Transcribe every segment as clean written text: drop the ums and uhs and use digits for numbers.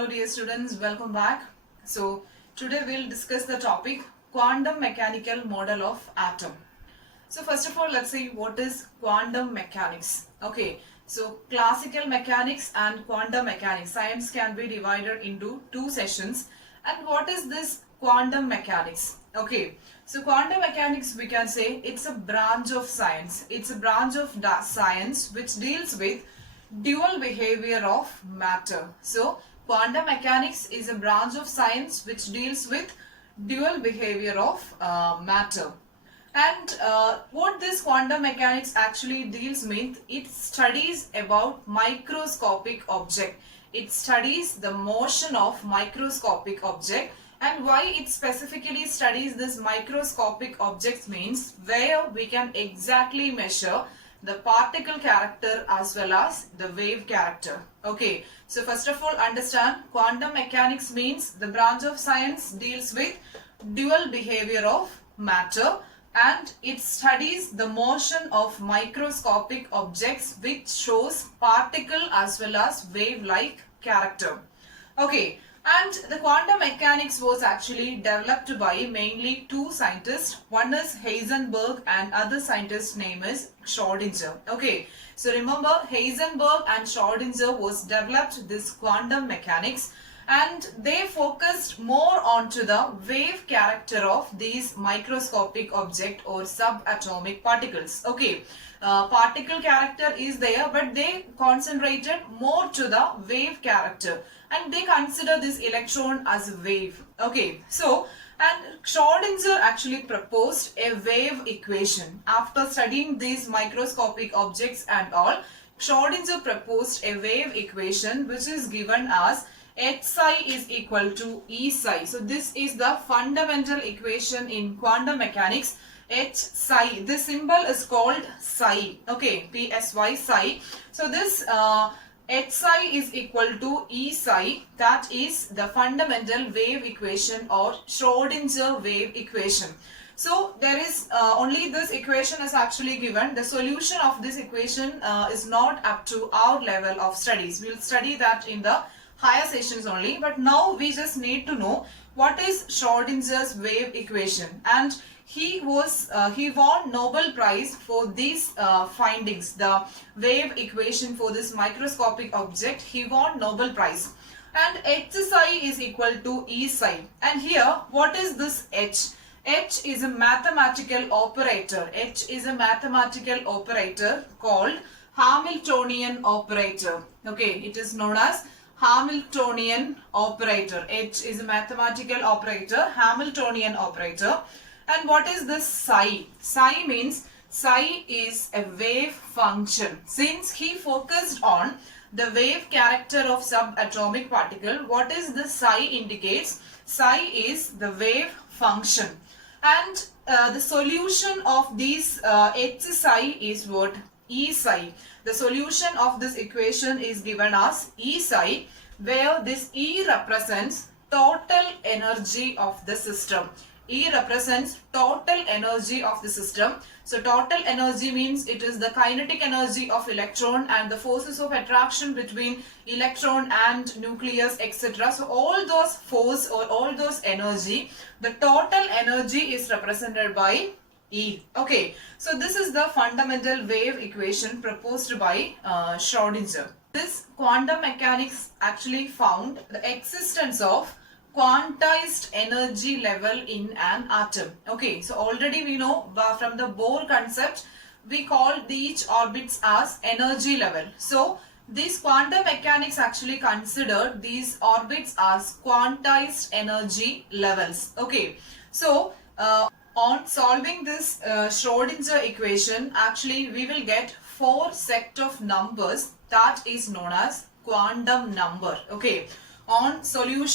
Hello dear students, welcome back. So today we'll discuss the topic quantum mechanical model of atom. So first of all, let's see what is quantum mechanics. Okay, so classical mechanics and quantum mechanics. Science can be divided into two sessions. And what is this quantum mechanics? Okay, so quantum mechanics, we can say it's a branch of science. It's a branch of science which deals with dual behavior of matter. So quantum mechanics is a branch of science which deals with dual behavior of matter. And what this quantum mechanics actually deals with, it studies about microscopic object. It studies the motion of microscopic object. And why it specifically studies this microscopic objects means where we can exactly measure the particle character as well as the wave character. Okay, so first of all, understand quantum mechanics means the branch of science deals with dual behavior of matter, and it studies the motion of microscopic objects which shows particle as well as wave-like character. Okay, and the quantum mechanics was actually developed by mainly two scientists. One is Heisenberg and other scientist name is Schrödinger. Okay, so remember Heisenberg and Schrödinger was developed this quantum mechanics, and they focused more onto the wave character of these microscopic object or subatomic particles. Okay, particle character is there, but they concentrated more to the wave character, and they consider this electron as a wave. Okay, so and Schrödinger actually proposed a wave equation. After studying these microscopic objects and all, Schrödinger proposed a wave equation which is given as H psi is equal to E psi. So this is the fundamental equation in quantum mechanics. H psi, this symbol is called psi. Okay, P-S-Y, psi. So this H psi is equal to E psi. That is the fundamental wave equation or Schrödinger wave equation. So there is only this equation is actually given. The solution of this equation is not up to our level of studies. We will study that in the higher sessions only, but now we just need to know what is Schrödinger's wave equation, and he won Nobel Prize for these findings, the wave equation for this microscopic object. He won Nobel Prize, and H psi is equal to E psi. And here, what is this H? H is a mathematical operator. H is a mathematical operator called Hamiltonian operator. Okay, it is known as Hamiltonian operator. H is a mathematical operator, Hamiltonian operator. And what is this psi? Psi means psi is a wave function. Since he focused on the wave character of subatomic particle, what is the psi indicates? Psi is the wave function. And the solution of this H psi is what? E psi. The solution of this equation is given as E psi, where this E represents total energy of the system. E represents total energy of the system. So total energy means it is the kinetic energy of electron and the forces of attraction between electron and nucleus, etc. So all those force or all those energy, the total energy is represented by E. Okay, so this is the fundamental wave equation proposed by Schrödinger. This quantum mechanics actually found the existence of quantized energy level in an atom. Okay, so already we know from the Bohr concept, we call each orbits as energy level. So this quantum mechanics actually considered these orbits as quantized energy levels. Okay, so on solving this Schrödinger equation, actually we will get four set of numbers that is known as quantum number. Okay, on solving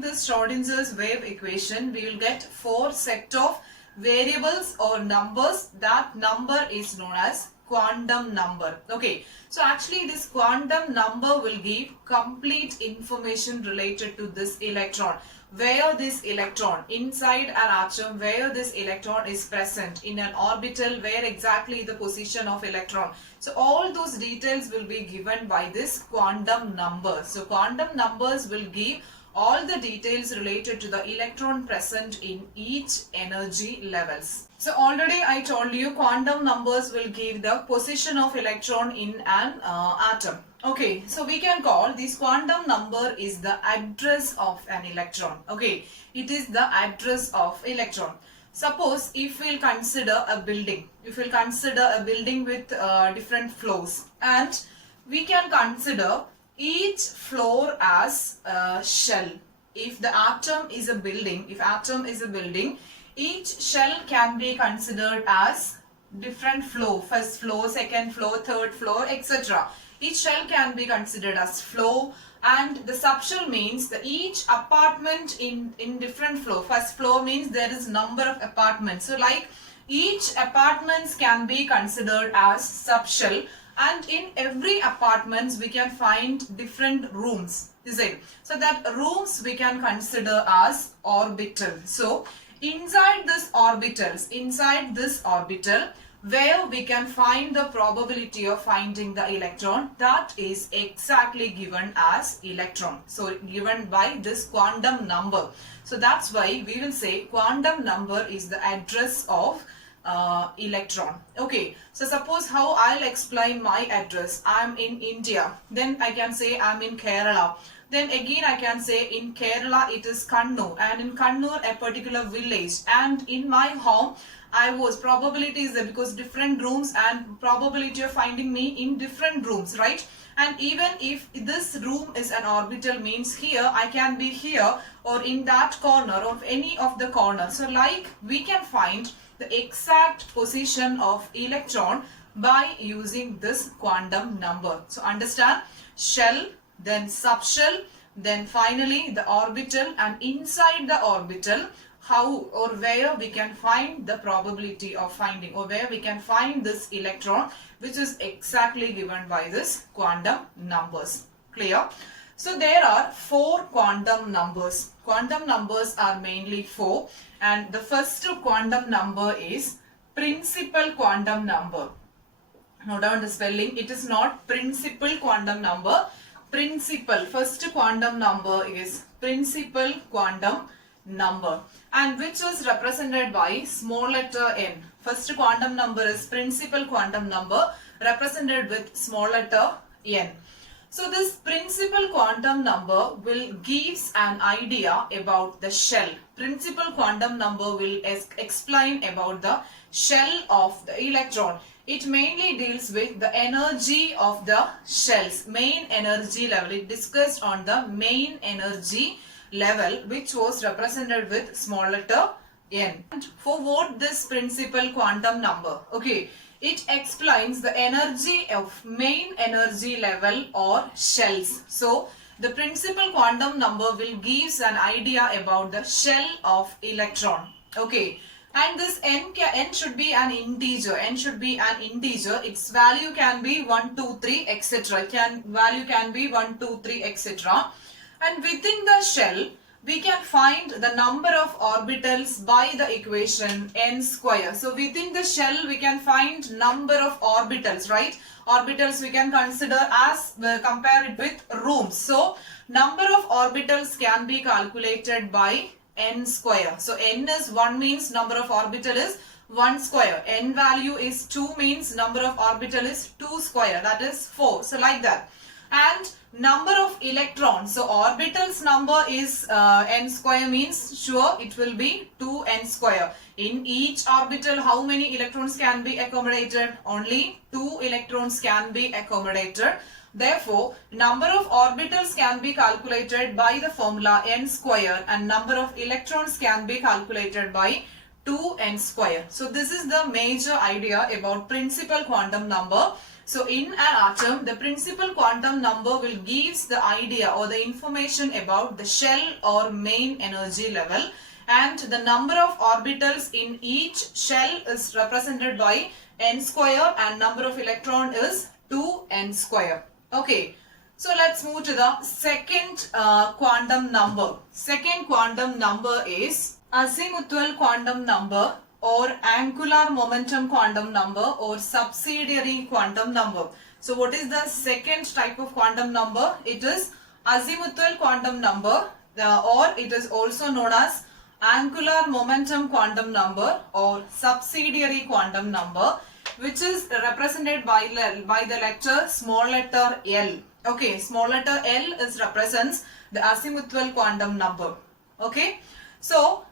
this Schrödinger's wave equation, we will get four set of variables or numbers. That number is known as quantum number. Okay, so actually this quantum number will give complete information related to this electron. where this electron, inside an atom, where this electron is present, in an orbital, where exactly the position of electron. So all those details will be given by this quantum number. So quantum numbers will give all the details related to the electron present in each energy levels. So already I told you quantum numbers will give the position of electron in an atom. Okay, so we can call this quantum number is the address of an electron. Okay, it is the address of electron. Suppose if we'll consider a building, with different floors, and we can consider each floor as a shell. If the atom is a building, each shell can be considered as different floor, first floor, second floor, third floor, etc. Each shell can be considered as floor, and the subshell means that each apartment in different floor. First floor means there is number of apartments. So like each apartments can be considered as subshell, and in every apartments we can find different rooms. Is it? So that rooms we can consider as orbital. So inside this orbital, where we can find the probability of finding the electron, that is exactly given as electron. So given by this quantum number. So that's why we will say quantum number is the address of electron. Okay, so suppose how I'll explain my address. I'm in India, then I can say I'm in Kerala. Then again I can say in Kerala it is Kannur, and in Kannur a particular village, and in my home probability is there because different rooms, and probability of finding me in different rooms, right? And even if this room is an orbital, means here I can be here or in that corner or any of the corners. So like we can find the exact position of electron by using this quantum number. So understand, shell, then subshell, then finally the orbital, and inside the orbital how or where we can find the probability of finding, or where we can find this electron, which is exactly given by this quantum numbers. Clear? So there are 4 quantum numbers. Quantum numbers are mainly 4, and the first quantum number is principal quantum number. Note down the spelling. It is not principal quantum number. Principal, first quantum number is principal quantum number, and which was represented by small letter n. First quantum number is principal quantum number, represented with small letter n. So this principal quantum number will gives an idea about the shell. Principal quantum number will explain about the shell of the electron. It mainly deals with the energy of the shells, main energy level. It discussed on the main energy level, which was represented with small letter n. And for what this principal quantum number? Okay, it explains the energy of main energy level or shells. So the principal quantum number will gives an idea about the shell of electron. Okay. And this n should be an integer. Its value can be 1, 2, 3, etc. Value can be 1, 2, 3, etc. And within the shell, we can find the number of orbitals by the equation n square. So within the shell, we can find number of orbitals, right? Orbitals we can consider as, compare it with rooms. So number of orbitals can be calculated by n square. So n is 1 means number of orbital is 1 square. N value is 2 means number of orbital is 2 square, that is 4. So like that. And number of electrons. So orbitals number is n square, means sure it will be 2n square. In each orbital how many electrons can be accommodated? Only 2 electrons can be accommodated. Therefore, number of orbitals can be calculated by the formula n square, and number of electrons can be calculated by 2n square. So this is the major idea about principal quantum number. So in an atom, the principal quantum number will gives the idea or the information about the shell or main energy level, and the number of orbitals in each shell is represented by n square, and number of electron is 2n square. Okay, So let's move to the second quantum number. Second quantum number is azimuthal quantum number or angular momentum quantum number or subsidiary quantum number. So what is the second type of quantum number? It is azimuthal quantum number or it is also known as angular momentum quantum number or subsidiary quantum number, which is represented by the letter small letter L. Okay, small letter L is represents the azimuthal quantum number. Okay, so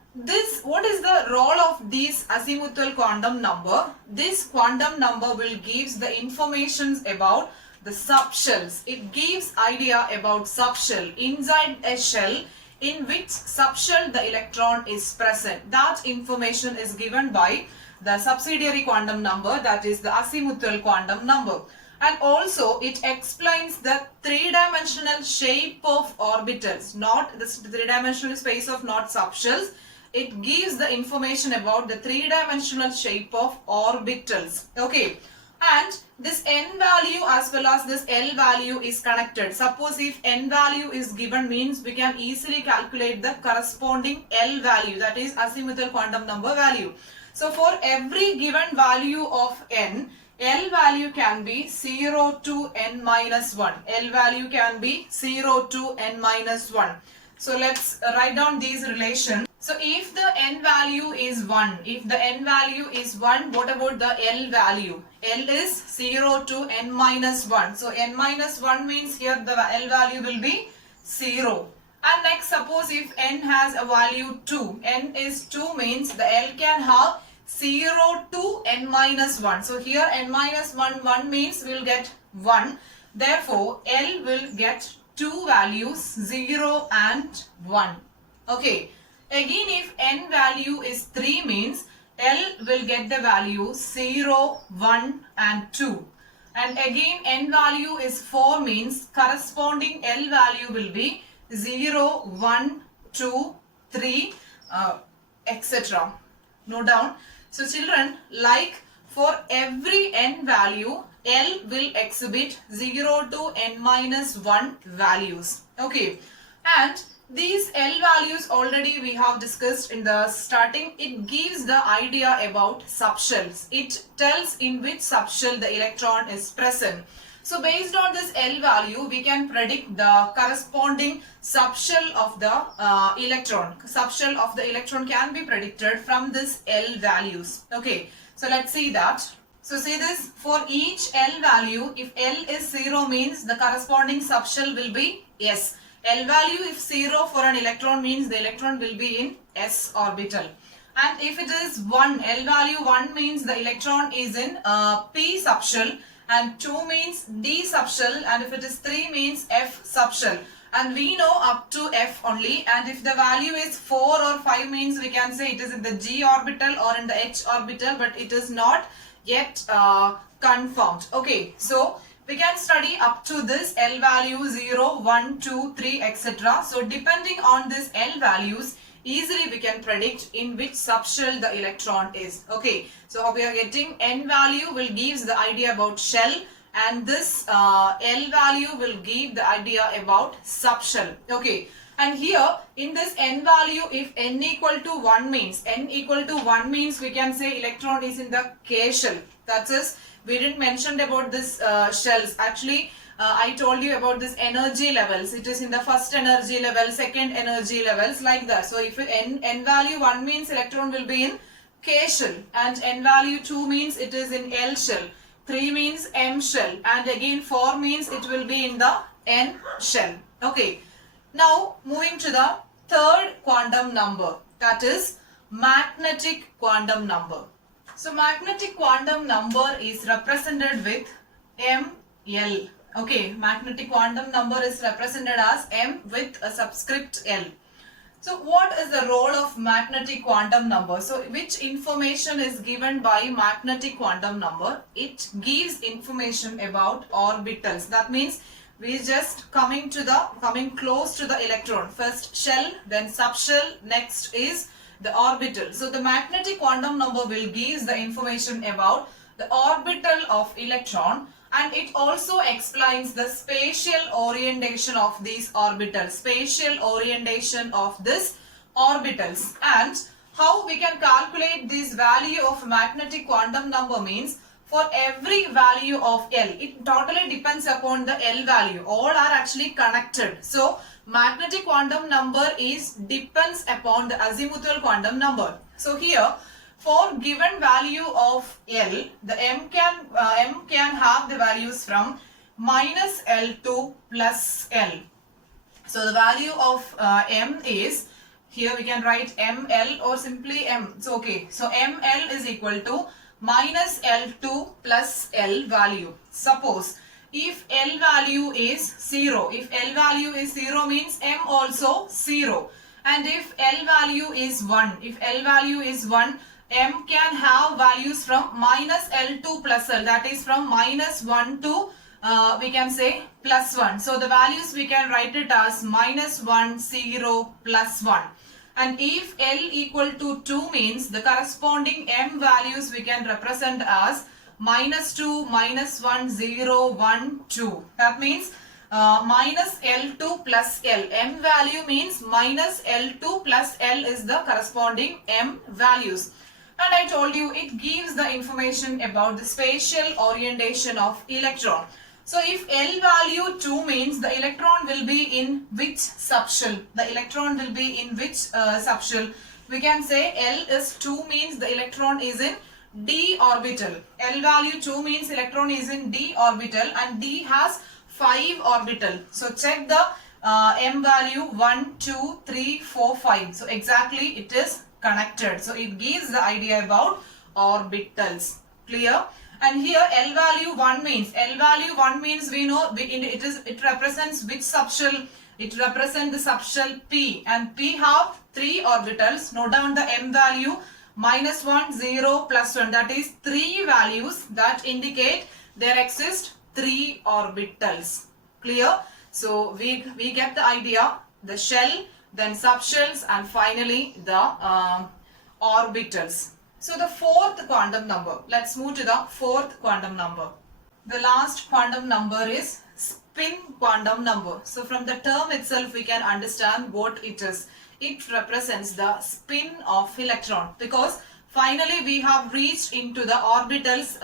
what is the role of this azimuthal quantum number? This quantum number will gives the informations about the subshells. It gives idea about subshell inside a shell in which subshell the electron is present. That information is given by the subsidiary quantum number, that is the azimuthal quantum number. And also it explains the three-dimensional shape of orbitals, not the three-dimensional space of not subshells. It gives the information about the three-dimensional shape of orbitals. Okay. And this n value as well as this L value is connected. Suppose if n value is given, means we can easily calculate the corresponding L value, that is azimuthal quantum number value. So for every given value of n, L value can be 0 to n minus 1. L value can be 0 to n minus 1. So let's write down these relations. So if the n value is 1, if the n value is 1, what about the L value? L is 0 to n minus 1. So n minus 1 means here the L value will be 0. And next, suppose if n has a value 2, n is 2 means the L can have 0 to n minus 1. So here n minus 1 means we will get 1. Therefore, L will get two values 0 and 1. Okay. Again, if n value is 3 means L will get the value 0, 1 and 2. And again n value is 4 means corresponding L value will be 0, 1, 2, 3, etc. Note down. So children, like for every n value, L will exhibit 0 to n minus 1 values. Okay. And these L values already we have discussed in the starting. It gives the idea about subshells. It tells in which subshell the electron is present. So based on this L value, we can predict the corresponding subshell of the electron. Subshell of the electron can be predicted from this L values. Okay, so let's see that. So see this, for each L value, if L is 0 means the corresponding subshell will be S. L value if 0 for an electron means the electron will be in S orbital. And if it is 1, L value 1 means the electron is in P subshell, and 2 means D subshell, and if it is 3 means F subshell. And we know up to F only, and if the value is 4 or 5 means we can say it is in the G orbital or in the H orbital, but it is not yet confirmed. Okay, so we can study up to this L value 0, 1, 2, 3, etc. So depending on this L values, easily we can predict in which subshell the electron is. Okay, so how we are getting n value will gives the idea about shell, and this L value will give the idea about subshell. Okay, and here in this n value, if n equal to 1 means, we can say electron is in the K shell. That is, we didn't mention about this shells. Actually, I told you about this energy levels. It is in the first energy level, second energy levels, like that. So if n value 1 means electron will be in K shell, and n value 2 means it is in L shell, 3 means M shell, and again 4 means it will be in the N shell. Okay. Now moving to the third quantum number, that is magnetic quantum number. So magnetic quantum number is represented with ML. Okay, magnetic quantum number is represented as M with a subscript L. So what is the role of magnetic quantum number? So which information is given by magnetic quantum number? It gives information about orbitals. That means we just coming close to the electron. First shell, then subshell, next is the orbital. So the magnetic quantum number will give the information about the orbital of electron, and it also explains the spatial orientation of these orbitals, and how we can calculate this value of magnetic quantum number means for every value of L, it totally depends upon the L value. All are actually connected. So magnetic quantum number depends upon the azimuthal quantum number. So here, for given value of L, the M can have the values from minus L to plus L. So the value of M is, here we can write ML or simply M. It's okay. So ML is equal to minus L2 plus L value. Suppose if L value is 0, means M also 0. And if L value is 1, M can have values from minus L2 plus L, that is from minus 1 to we can say plus 1. So the values we can write it as minus 1, 0, plus 1. And if L equal to 2 means the corresponding M values we can represent as minus 2, minus 1, 0, 1, 2. That means minus L2 plus L. M value means minus L2 plus L is the corresponding M values. And I told you it gives the information about the spatial orientation of electron. So if L value 2 means the electron will be in which subshell? We can say L is 2 means the electron is in d orbital. L value 2 means electron is in d orbital and d has 5 orbital. So check the M value 1, 2, 3, 4, 5. So exactly it is connected. So it gives the idea about orbitals. Clear? And here L value 1 means we know it represents which subshell? It represents the subshell P, and P have 3 orbitals. Note down the M value minus 1, 0, plus 1. That is 3 values that indicate there exist 3 orbitals. Clear? So we get the idea, the shell, then subshells, and finally the orbitals. So the fourth quantum number, let's move to the fourth quantum number. The last quantum number is spin quantum number. So from the term itself we can understand what it is. It represents the spin of electron, because finally we have reached into the orbitals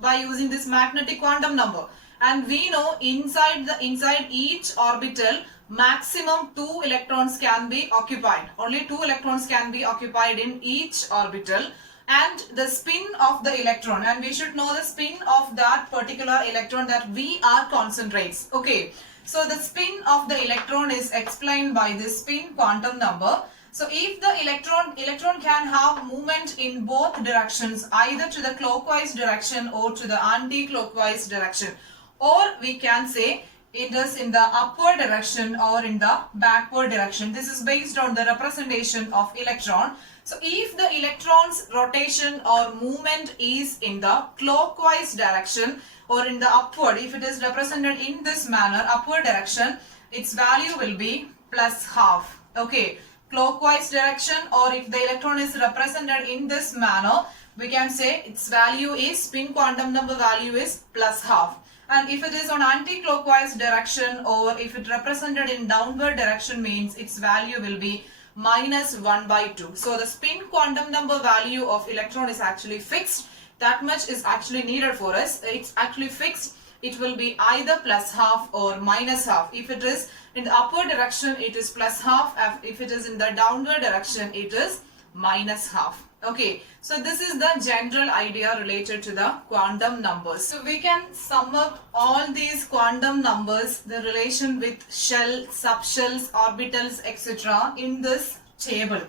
by using this magnetic quantum number. And we know inside each orbital maximum 2 electrons can be occupied. Only 2 electrons can be occupied in each orbital. And the spin of the electron, and we should know the spin of that particular electron, that VR concentrates. Okay, so the spin of the electron is explained by this spin quantum number. So if the electron can have movement in both directions, either to the clockwise direction or to the anti-clockwise direction, or we can say it is in the upward direction or in the backward direction. This is based on the representation of electron. So if the electron's rotation or movement is in the clockwise direction or in the upward, if it is represented in this manner, upward direction, its value will be plus half. Okay, clockwise direction, or if the electron is represented in this manner, we can say its value is, spin quantum number value is plus half. And if it is on anti-clockwise direction, or if it represented in downward direction, means its value will be minus 1 by 2. So the spin quantum number value of electron is actually fixed. That much is actually needed for us. It's actually fixed. It will be either plus half or minus half. If it is in the upward direction, it is plus half. If it is in the downward direction, it is minus half. Okay, so this is the general idea related to the quantum numbers. So we can sum up all these quantum numbers, the relation with shell, subshells, orbitals, etc. in this table.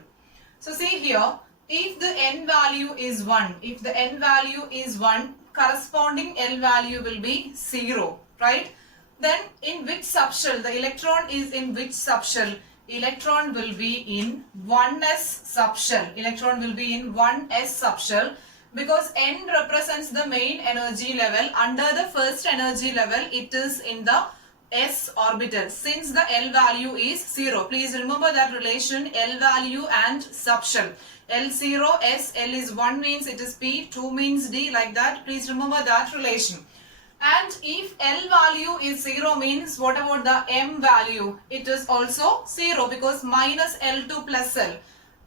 So see here, if the n value is 1, corresponding L value will be 0, right? Then in which subshell, the electron is in which subshell? Electron will be in 1s subshell. Because n represents the main energy level. Under the first energy level, it is in the s orbital, since the L value is 0. Please remember that relation, L value and subshell. L0, S, L is 1 means it is P, 2 means D, like that. Please remember that relation. And if L value is 0 means what about the M value? It is also 0 because minus L2 plus L.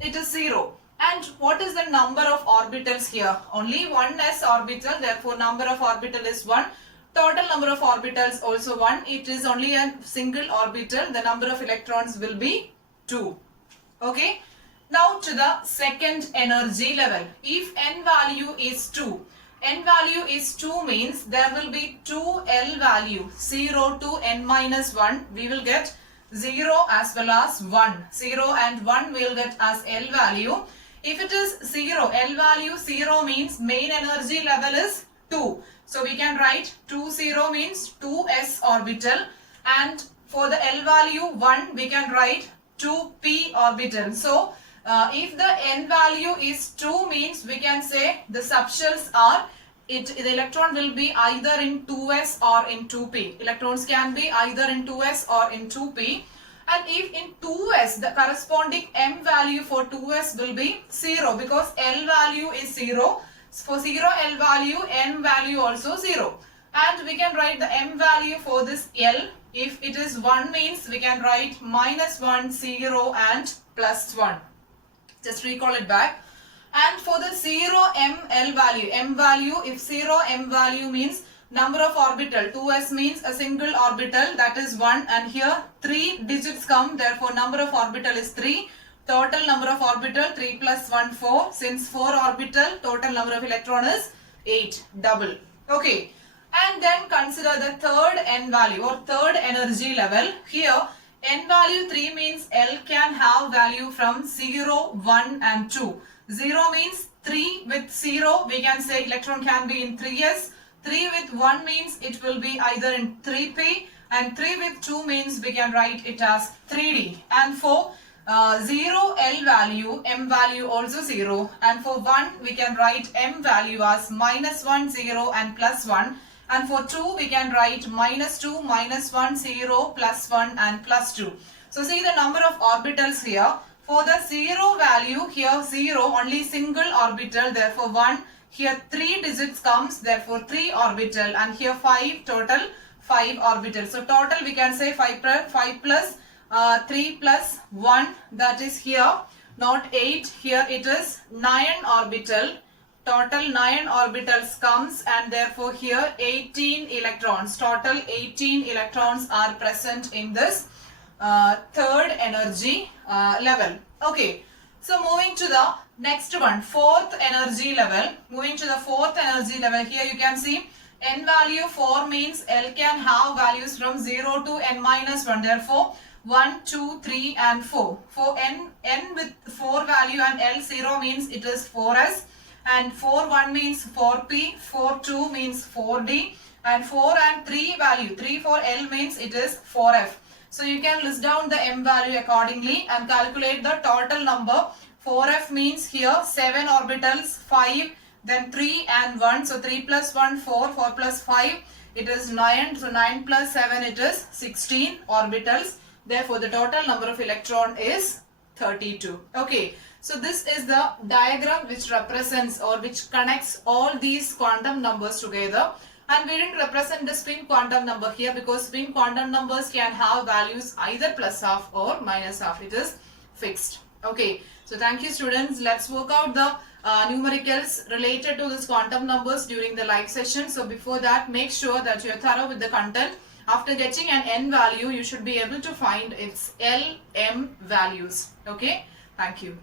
It is 0. And what is the number of orbitals here? Only one s orbital, therefore number of orbital is 1. Total number of orbitals also 1. It is only a single orbital. The number of electrons will be 2. Okay. Now to the second energy level. If n value is 2. N value is 2 means there will be 2 L value. 0 to n minus 1. We will get 0 as well as 1. 0 and 1 we will get as L value. If it is 0, L value 0 means main energy level is 2. So we can write 2 0 means 2s orbital, and for the L value 1 we can write 2p orbital. So if the n value is 2 means we can say the subshells are, the electron will be either in 2s or in 2p. Electrons can be either in 2s or in 2p. And if in 2s, the corresponding m value for 2s will be 0 because L value is 0. For 0 L value, m value also 0. And we can write the m value for this L. If it is 1 means we can write minus 1, 0 and plus 1. Just recall it back. And for the 0 m value, if 0 m value means number of orbital, 2s means a single orbital, that is 1, and here 3 digits come, therefore number of orbital is 3. Total number of orbital 3 plus 1 4. Since 4 orbital, total number of electron is 8, double. Okay. And then consider the third n value or third energy level. Here n value 3 means L can have value from 0, 1 and 2. 0 means 3 with 0, we can say electron can be in 3s. 3 with 1 means it will be either in 3p, and 3 with 2 means we can write it as 3d. And for 0 L value, m value also 0, and for 1 we can write m value as minus 1, 0 and plus 1, and for 2 we can write minus 2, minus 1, 0, plus 1 and plus 2. So see the number of orbitals here. For the 0 value, here 0 only single orbital, therefore 1. Here 3 digits comes, therefore 3 orbital, and here 5, total 5 orbital. So total we can say 5 plus 3 plus 1, that is here not 8, here it is 9 orbital. Total 9 orbitals comes, and therefore here 18 electrons. Total 18 electrons are present in this third energy level. Okay, so moving to the next one, fourth energy level. Moving to the fourth energy level, here you can see n value 4 means L can have values from 0 to n minus 1. Therefore 1, 2, 3 and 4. For n with 4 value and L 0 means it is 4s, and 4 1 means 4p, 4 2 means 4d, and 4 and 3 value 3 for L means it is 4f. So you can list down the m value accordingly and calculate the total number. 4f means here 7 orbitals, 5, then 3 and 1. So 3 plus 1, 4, 4 plus 5, it is 9. So 9 plus 7, it is 16 orbitals. Therefore, the total number of electron is 32. Okay. So this is the diagram which represents or which connects all these quantum numbers together. And we didn't represent the spin quantum number here because spin quantum numbers can have values either plus half or minus half. It is fixed. Okay. So thank you students. Let's work out the numericals related to this quantum numbers during the live session. So before that, make sure that you are thorough with the content. After getting an n value, you should be able to find its L, m values. Okay. Thank you.